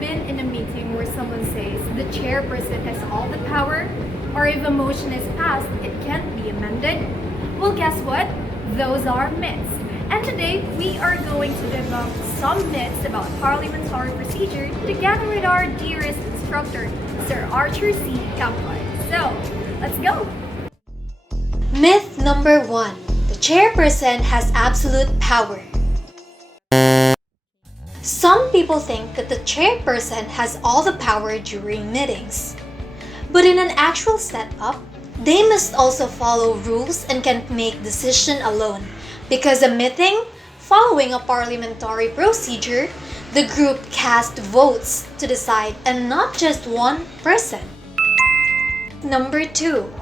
been in a meeting where someone says the chairperson has all the power, or if a motion is passed, it can't be amended? Well, guess what? Those are myths. And today, we are going to debunk some myths about parliamentary procedure together with our dearest instructor, Sir Archer C. Campoy. So, let's go! Myth number 1. The chairperson has absolute power. Some people think that the chairperson has all the power during meetings. But in an actual setup, they must also follow rules and can't make decisions alone. Because a meeting, following a parliamentary procedure, the group casts votes to decide and not just one person. Number 2.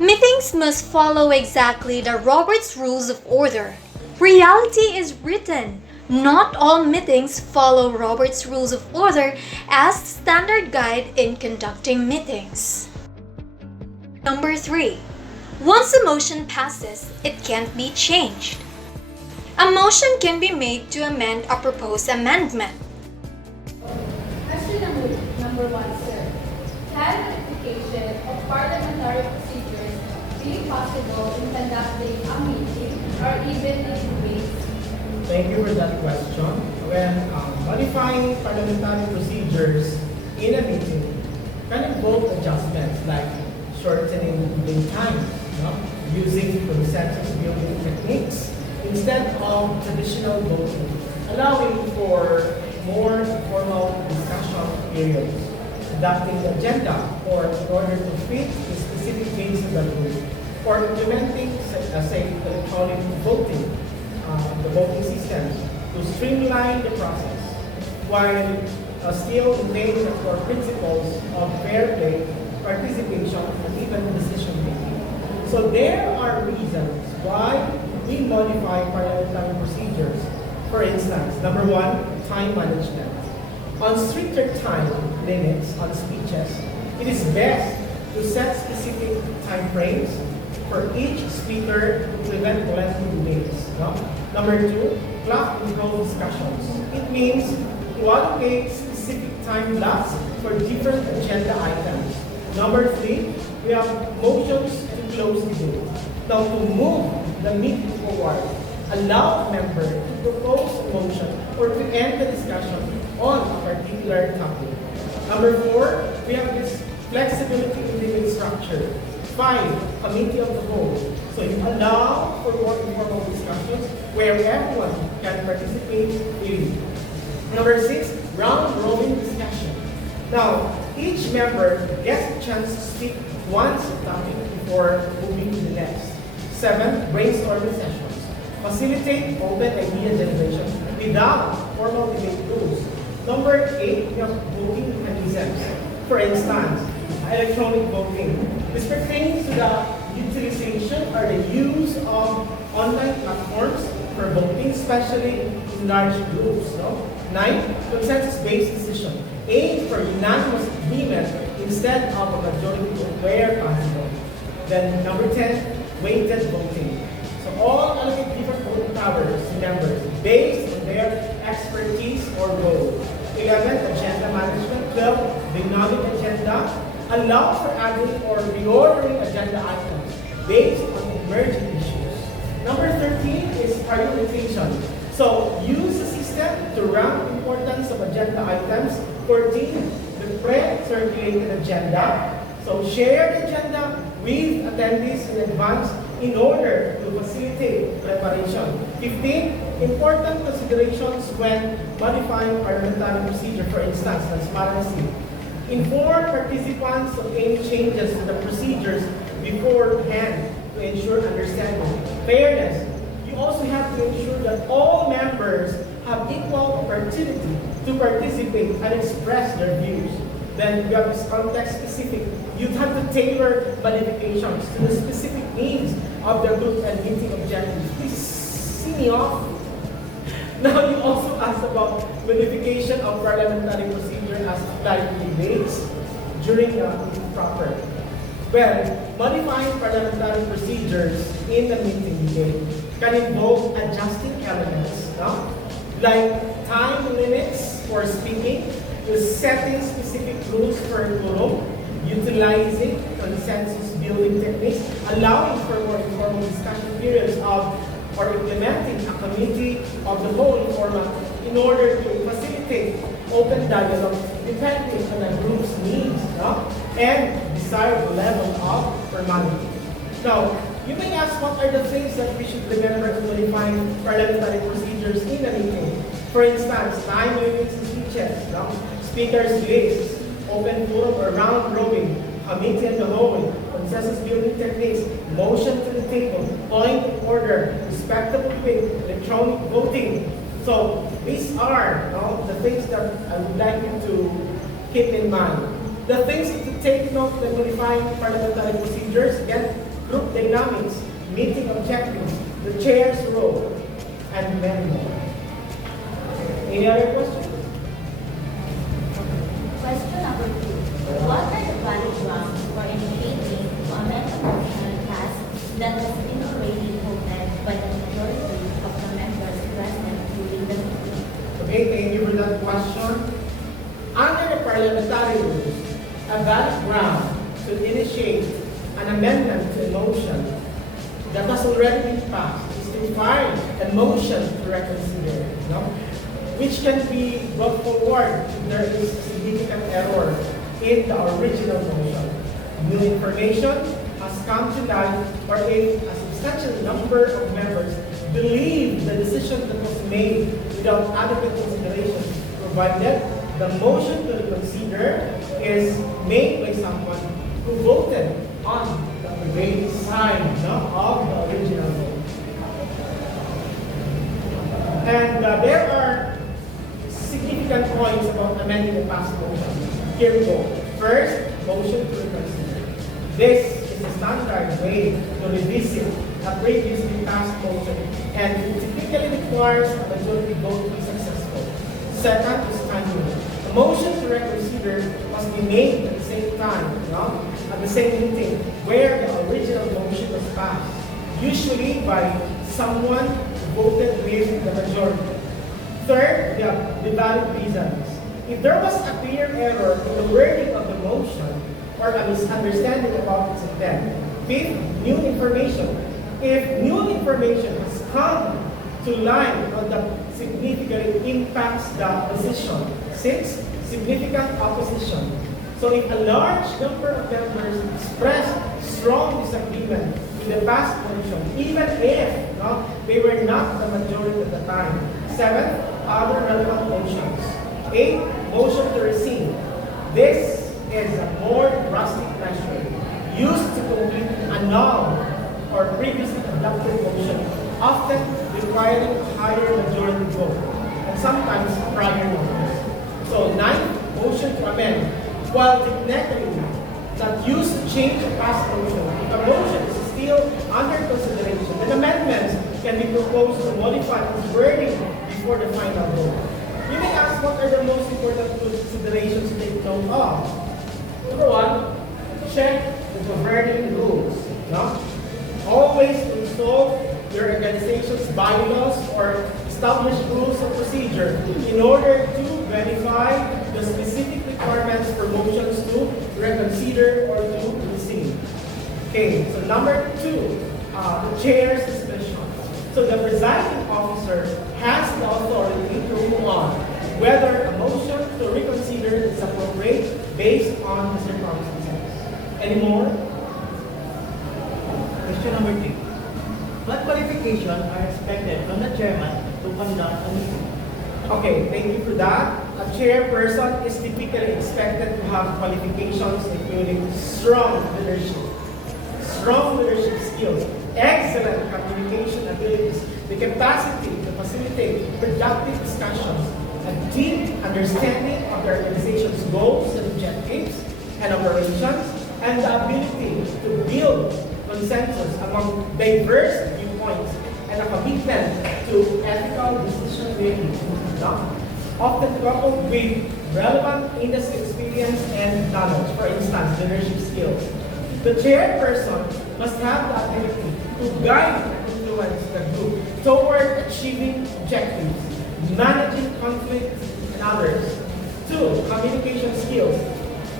Meetings must follow exactly the Robert's Rules of Order. Reality is written. Not all meetings follow Robert's Rules of Order as standard guide in conducting meetings. Number 3. Once a motion passes, it can't be changed. A motion can be made to amend a proposed amendment. Question number 1, sir. Can modification of parliamentary procedures be possible in conducting a meeting or even in debates? Thank you for that question. When modifying parliamentary procedures in a meeting can involve adjustments like shortening the time, using consensus building techniques instead of traditional voting, allowing for more formal discussion periods, adapting the agenda in order to fit the specific needs of the group, or implementing, say, electronic voting, the voting systems to streamline the process, while still maintaining the core principles of fair play, participation, and even decision making. So there are reasons why we modify parliamentary procedures. For instance, number 1, time management. On stricter time limits on speeches, it is best to set specific time frames for each speaker to prevent lengthy debates. Number 2, clock control discussions. It means to allocate specific time blocks for different agenda items. Number 3, we have motions to close the debate. Now, to move the meeting forward, allow a member to propose a motion or to end the discussion on a particular topic. Number 4, we have this flexibility in debate structure. 5, committee of the whole. So you allow for more informal discussions where everyone can participate freely. Number 6, round robin discussion. Now, each member gets a chance to speak once a topic before moving to the next. 7, brainstorming sessions. Facilitate open idea generation without formal debate rules. Number 8, we have voting mechanisms. For instance, electronic voting. This pertains to the utilization or the use of online platforms for voting, especially in large groups. 9, consensus-based decision. Aim for unanimous agreement instead of a majority vote where possible. Then number 10, weighted voting. So all allocate different voting powers to members based on their expertise or role. 11, agenda management. 12, dynamic agenda. Allow for adding or reordering agenda items based on emerging issues. Number 13 is prioritization. So use the system to rank importance of agenda items. 14, the pre-circulated agenda. So share the agenda with attendees in advance in order to facilitate preparation. 15, important considerations when modifying parliamentary procedure, for instance, transparency. Inform participants of any changes to the procedures beforehand to ensure understanding. Fairness. You also have to ensure that all members have equal opportunity to participate and express their views. Then you have this context specific. You have to tailor modifications to the specific needs of the group and meeting objectives. Please see me off. Now you also asked about modification of parliamentary procedure as applied to debates during the meeting proper. Well, modifying parliamentary procedures in the meeting debate can involve adjusting elements, like time limits for speaking, setting specific rules for Corong, utilizing consensus building techniques, allowing for more informal discussion periods or implementing a committee of the whole format in order to facilitate open dialogue depending on the group's needs, no? And desired level of formality. Now, you may ask what are the things that we should remember in modifying parliamentary procedures in a meeting. For instance, time limits and speeches, no? Speakers lists, open forum or round robin, committee and the whole, consensus building techniques, motion to the table, point of order, respectable debate, electronic voting. So these are the things that I would like you to keep in mind. The things to take note when modifying parliamentary procedures, again, group dynamics, meeting objectives, the chair's role, and many more. Any other questions? Question number 2. What are the valid grounds for initiating to amend a motion passed that has been already voted by the majority of the members present during the meeting? Okay, thank you for that question. Under the parliamentary rules, a valid ground to initiate an amendment to a motion that has already been passed is to file a motion to reconsider, which can be brought forward if there is a significant error in the original motion. New information has come to light, or if a substantial number of members believe the decision that was made without adequate consideration, provided the motion to reconsider is made by someone who voted on the prevailing side of the original vote. And there are significant points about amending the past motion. Here we go. First, motion to reconsider. This is a standard way to revisit a previously passed motion, and it typically requires a majority vote to be successful. Second is timing. A motion to reconsider must be made at the same time, at the same meeting where the original motion was passed, usually by someone who voted with the majority. Third, we have the valid reasons. If there was a clear error in the wording of the motion or a misunderstanding about its intent. Fifth, new information. If new information has come to light that significantly impacts the position. Six, significant opposition. So if a large number of members express strong disagreement with the past motion, even if they were not the majority at the time. Seven, other relevant motions. 8. Motion to rescind. This is a more drastic measure used to complete a null or previously adopted motion, often requiring a higher majority vote, and sometimes prior notice. So 9. Motion to amend. While technically not used to change a past motion, if a motion is still under consideration, then amendments can be proposed to modify its wording before the final vote. You may ask, what are the most important considerations to take note of? Number 1, check the governing rules. Always consult your organization's bylaws or established rules of procedure in order to verify the specific requirements for motions to reconsider or to rescind. Okay, so number 2, the chair's discretion. So the presiding officer has the authority to rule on whether a motion to reconsider is appropriate based on the circumstances. Any more? Question number 3. What qualifications are expected from the chairman to conduct a meeting? Okay, thank you for that. A chairperson is typically expected to have qualifications including strong leadership skills, excellent communication abilities, the capacity to facilitate productive discussions, a deep understanding of the organization's goals and objectives and operations, and the ability to build consensus among diverse viewpoints, and a commitment to ethical decision-making, often coupled with relevant industry experience and knowledge, for instance, leadership skills. The chairperson must have the ability to guide and influence the group toward achieving objectives, managing conflicts and others, 2. Communication skills.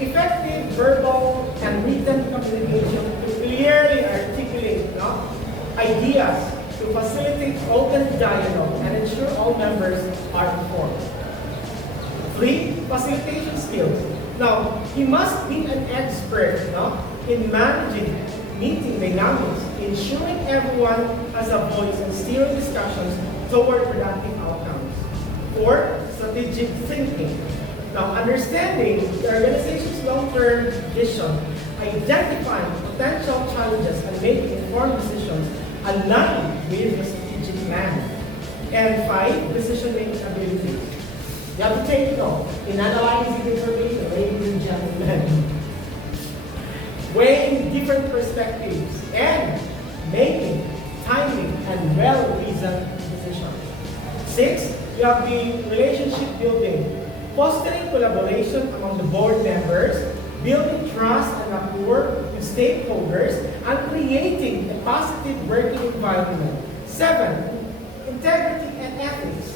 Effective verbal and written communication to clearly articulate ideas, to facilitate open dialogue and ensure all members are informed. 3. Facilitation skills. Now, he must be an expert in managing meeting dynamics, ensuring everyone has a voice and steering discussions toward productive outcomes. 4. Strategic thinking. Now, understanding the organization's long-term vision, identifying potential challenges, and making informed decisions aligned with the strategic plan. And 5, decision-making ability. You have to take in analyzing information, ladies and gentlemen, weighing different perspectives, and making timely and well-reasoned decisions. 6, you have the relationship building, fostering collaboration among the board members, building trust and rapport with stakeholders, and creating a positive working environment. 7, integrity and ethics.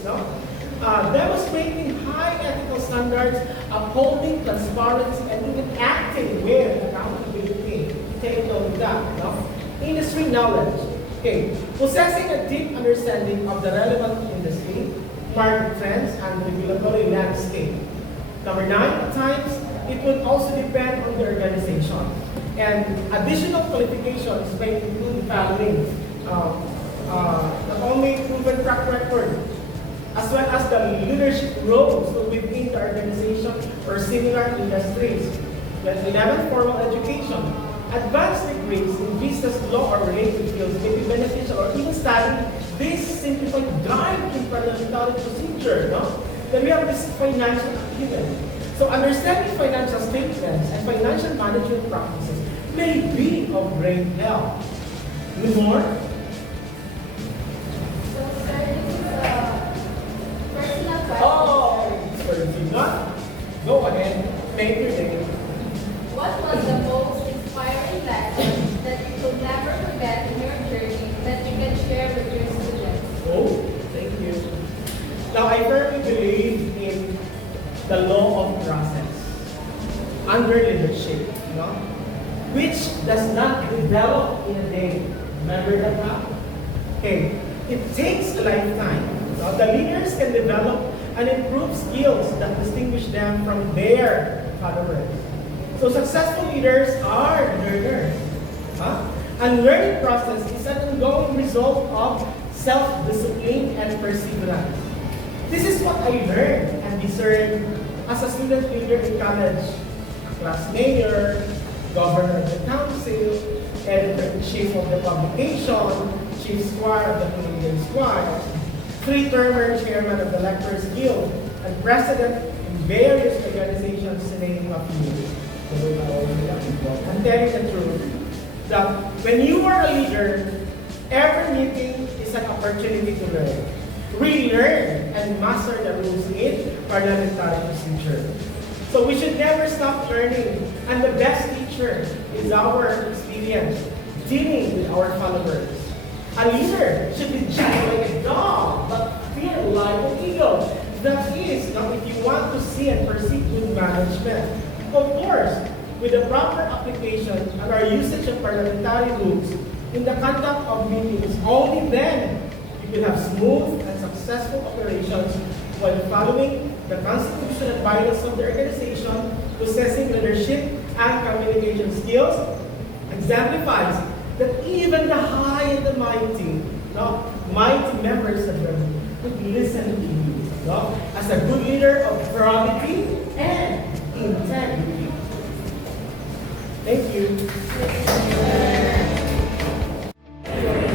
Demonstrating high ethical standards, upholding transparency, and even acting with accountability. Take note of that. Industry knowledge. Okay. Possessing a deep understanding of the relevant industry, market trends, and regulatory landscape. Number 9, at times, it would also depend on the organization. And additional qualifications may include the following. Not only proven track record, as well as the leadership roles within the organization or similar industries. Then 11, formal education. Advanced degrees in business law or related fields may be beneficial, or even studying this simplified guide in parliamentary procedure. Then we have this financial acumen. So understanding financial statements and financial management practices may be of great help. Any more? So, sir, this is a personal question. Oh, sir, do not. Go ahead. Make your day. What was the most inspiring lesson that you could never forget in your journey that you can share with your students? Oh, thank you. Now, I firmly believe in the law of process under leadership, which does not develop in a day. Remember that now? Okay, it takes a lifetime. The leaders can develop and improve skills that distinguish them from their followers. So successful leaders are learners. And learning process is an ongoing result of self-discipline and perseverance. This is what I learned and discerned as a student leader in college, class mayor, governor of the council, editor-in-chief of the publication, chief squire of the Canadian Squire, 3-termer chairman of the Lecturers Guild, and president in various organizations to name a few. I'm telling the truth that when you are a leader, every meeting is an opportunity to learn. Relearn and master the rules in parliamentary procedure. So we should never stop learning, and the best teacher is our experience dealing with our followers. A leader should be gentle like a dog, but feel like an eagle. That is, now if you want to see and perceive good management. Of course, with the proper application and our usage of parliamentary rules in the conduct of meetings, only then you will have smooth and successful operations while following the constitution and bylaws of the organization, possessing leadership and communication skills, exemplifies that even the high and the mighty, mighty members of them would listen to you as a good leader of probity and integrity. Thank you.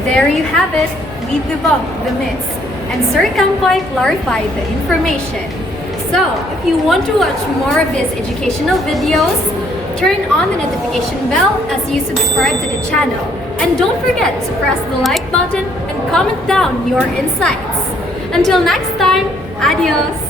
There you have it. We debunked the myths, and Sir Campoy clarified the information. So, if you want to watch more of these educational videos, turn on the notification bell as you subscribe to the channel. And don't forget to press the like button and comment down your insights. Until next time, adios!